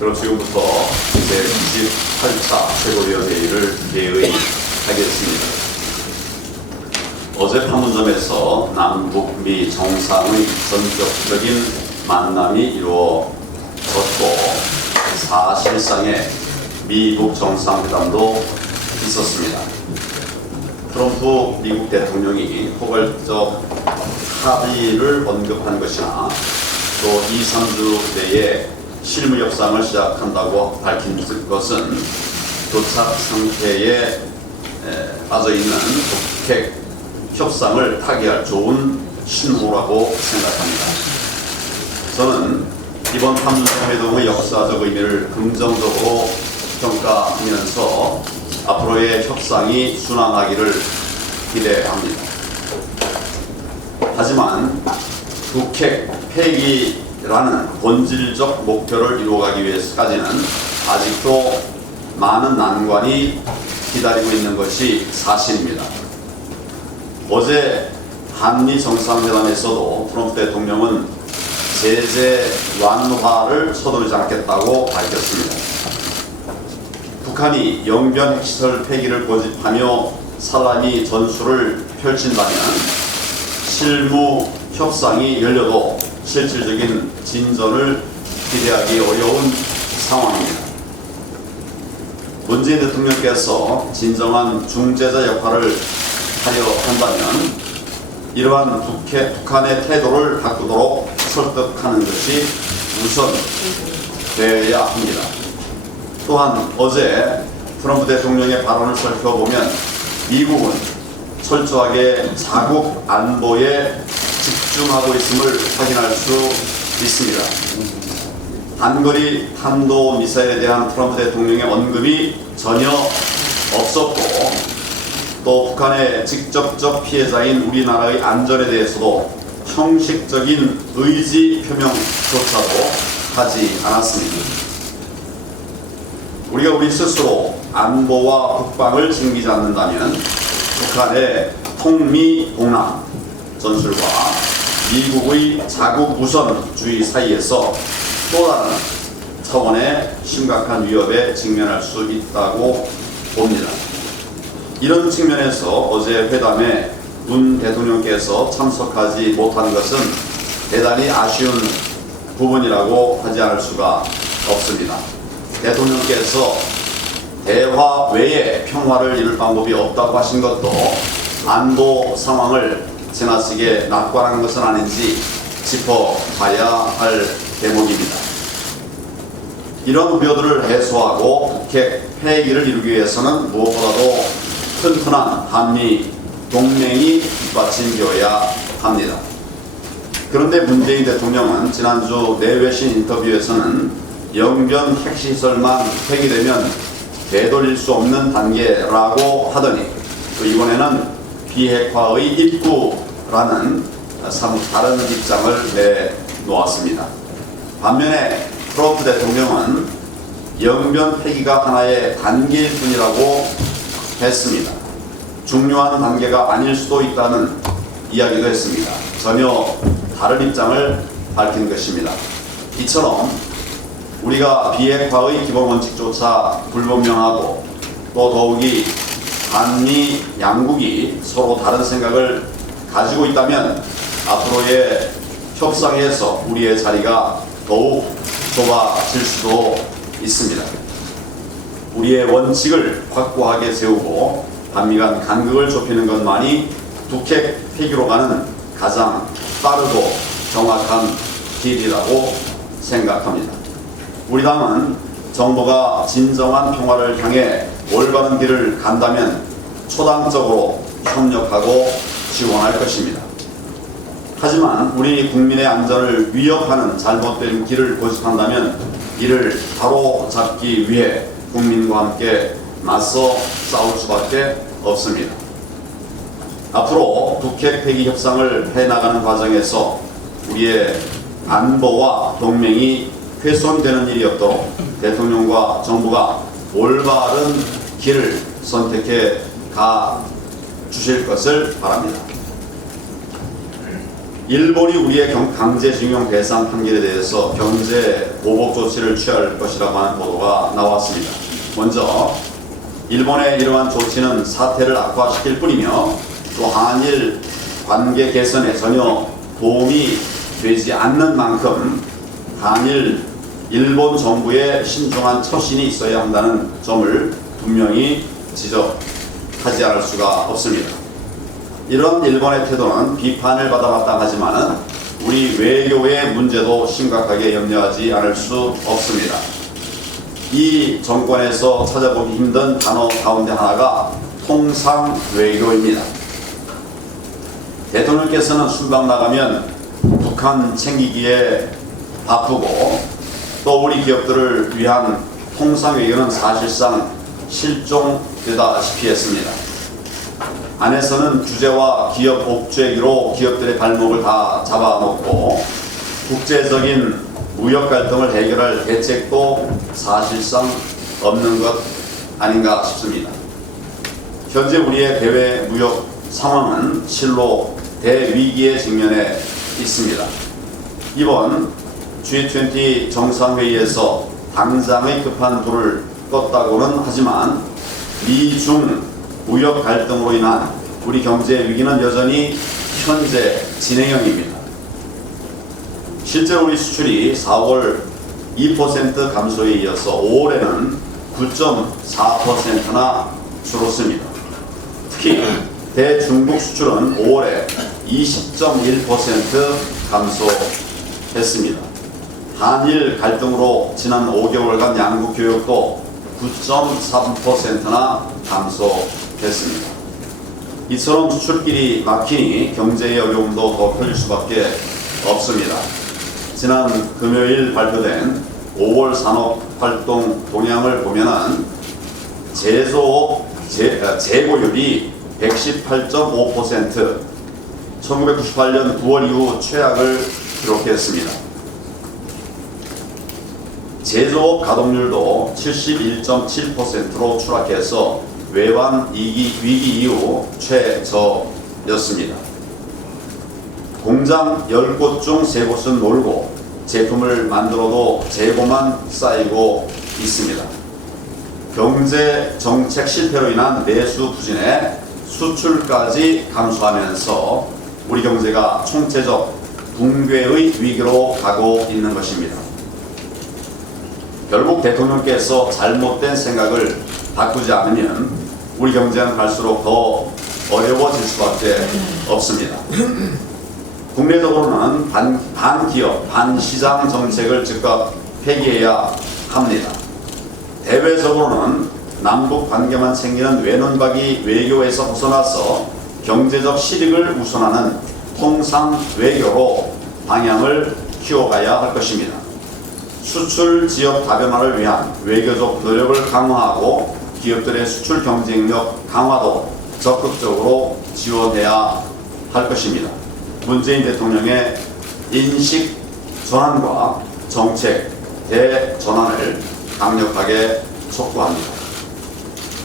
그럼 지금부터 제28차 최고위원회의를 개의하겠습니다. 어제 판문점에서 남북미 정상의 전격적인 만남이 이루어졌고 사실상의 미국 정상회담도 있었습니다. 트럼프 미국 대통령이 포괄적 합의를 언급한 것이나 또 2~3주 내에 실무 협상을 시작한다고 밝힌 것은 교착 상태에 빠져있는 북핵 협상을 타개할 좋은 신호라고 생각합니다. 저는 이번 판문점 회동의 역사적 의미를 긍정적으로 평가하면서 앞으로의 협상이 순항하기를 기대합니다. 하지만 북핵 폐기라는 본질적 목표를 이루어가기 위해서까지는 아직도 많은 난관이 기다리고 있는 것이 사실입니다. 어제 한미 정상회담에서도 트럼프 대통령은 제재 완화를 서두르지 않겠다고 밝혔습니다. 북한이 영변 핵시설 폐기를 고집하며 살라미 전술을 펼친다면 실무 협상이 열려도 실질적인 진전을 기대하기 어려운 상황입니다. 문재인 대통령께서 진정한 중재자 역할을 하려 한다면 이러한 북한의 태도를 바꾸도록 설득하는 것이 우선 되어야 합니다. 또한 어제 트럼프 대통령의 발언을 살펴보면 미국은 철저하게 자국 안보에 집중하고 있음을 확인할 수 있습니다. 단거리 탄도미사일에 대한 트럼프 대통령의 언급이 전혀 없었고 또 북한의 직접적 피해자인 우리나라의 안전에 대해서도 형식적인 의지 표명조차도 하지 않았습니다. 우리가 우리 스스로 안보와 국방을 챙기지 않는다면 북한의 통미동남 전술과 미국의 자국 우선주의 사이에서 또 다른 차원의 심각한 위협에 직면할 수 있다고 봅니다. 이런 측면에서 어제 회담에 문 대통령께서 참석하지 못한 것은 대단히 아쉬운 부분이라고 하지 않을 수가 없습니다. 대통령께서 대화 외에 평화를 이룰 방법이 없다고 하신 것도 안보 상황을 지나치게 낙관한 것은 아닌지 짚어봐야 할 대목입니다. 이런 우려들을 해소하고 북핵 폐기를 이루기 위해서는 무엇보다도 튼튼한 한미 동맹이 뒷받침되어야 합니다. 그런데 문재인 대통령은 지난주 내외신 인터뷰에서는 영변 핵시설만 폐기되면 되돌릴 수 없는 단계라고 하더니 또 이번에는 비핵화의 입구라는 사뭇 다른 입장을 내놓았습니다. 반면에 트럼프 대통령은 영변 폐기가 하나의 단계일 뿐이라고 했습니다. 중요한 단계가 아닐 수도 있다는 이야기도 했습니다. 전혀 다른 입장을 밝힌 것입니다. 이처럼 우리가 비핵화의 기본 원칙조차 불분명하고 또 더욱이 한미 양국이 서로 다른 생각을 가지고 있다면 앞으로의 협상에서 우리의 자리가 더욱 좁아질 수도 있습니다. 우리의 원칙을 확고하게 세우고 한미 간 간극을 좁히는 것만이 북핵 폐기로 가는 가장 빠르고 정확한 길이라고 생각합니다. 우리 당은 정부가 진정한 평화를 향해 올바른 길을 간다면 초당적으로 협력하고 지원할 것입니다. 하지만 우리 국민의 안전을 위협하는 잘못된 길을 고집한다면 이를 바로잡기 위해 국민과 함께 맞서 싸울 수밖에 없습니다. 앞으로 북핵 폐기 협상을 해나가는 과정에서 우리의 안보와 동맹이 훼손되는 일이 없도록 대통령과 정부가 올바른 길을 선택해 가 주실 것을 바랍니다. 일본이 우리의 강제징용 배상 판결에 대해서 경제 보복 조치를 취할 것이라고 하는 보도가 나왔습니다. 먼저 일본의 이러한 조치는 사태를 악화시킬 뿐이며 또 한일 관계 개선에 전혀 도움이 되지 않는 만큼 한일 일본 정부의 신중한 처신이 있어야 한다는 점을 분명히 지적하지 않을 수가 없습니다. 이런 일본의 태도는 비판을 받아 마땅하지만 우리 외교의 문제도 심각하게 염려하지 않을 수 없습니다. 이 정권에서 찾아보기 힘든 단어 가운데 하나가 통상외교입니다. 대통령께서는 순방 나가면 북한 챙기기에 바쁘고 또 우리 기업들을 위한 통상외교는 사실상 실종되다시피 했습니다. 안에서는 규제와 기업 옥죄기로 기업들의 발목을 다 잡아놓고 국제적인 무역 갈등을 해결할 대책도 사실상 없는 것 아닌가 싶습니다. 현재 우리의 대외 무역 상황은 실로 대위기에 직면해 있습니다. 이번 G20 정상회의에서 당장의 급한 불을 껐다고는 하지만 미중 무역 갈등으로 인한 우리 경제 위기는 여전히 현재 진행형입니다. 실제로 우리 수출이 4월 2% 감소에 이어서 5월에는 9.4%나 줄었습니다. 특히 대중국 수출은 5월에 20.1% 감소했습니다. 한일 갈등으로 지난 5개월간 양국 교역도 9.3%나 감소했습니다. 이처럼 수출길이 막히니 경제의 어려움도 더 커질 수밖에 없습니다. 지난 금요일 발표된 5월 산업활동 동향을 보면은 제조업 재고율이 118.5%, 1998년 9월 이후 최악을 기록했습니다. 제조업 가동률도 71.7%로 추락해서 외환 위기 이후 최저였습니다. 공장 10곳 중 3곳은 놀고 제품을 만들어도 재고만 쌓이고 있습니다. 경제 정책 실패로 인한 내수 부진에 수출까지 감소하면서 우리 경제가 총체적 붕괴의 위기로 가고 있는 것입니다. 결국 대통령께서 잘못된 생각을 바꾸지 않으면 우리 경제는 갈수록 더 어려워질 수밖에 없습니다. 국내적으로는 반기업, 반시장 정책을 즉각 폐기해야 합니다. 대외적으로는 남북 관계만 챙기는 외눈박이 외교에서 벗어나서 경제적 실익을 우선하는 통상 외교로 방향을 키워가야 할 것입니다. 수출 지역 다변화를 위한 외교적 노력을 강화하고 기업들의 수출 경쟁력 강화도 적극적으로 지원해야 할 것입니다. 문재인 대통령의 인식 전환과 정책 대전환을 강력하게 촉구합니다.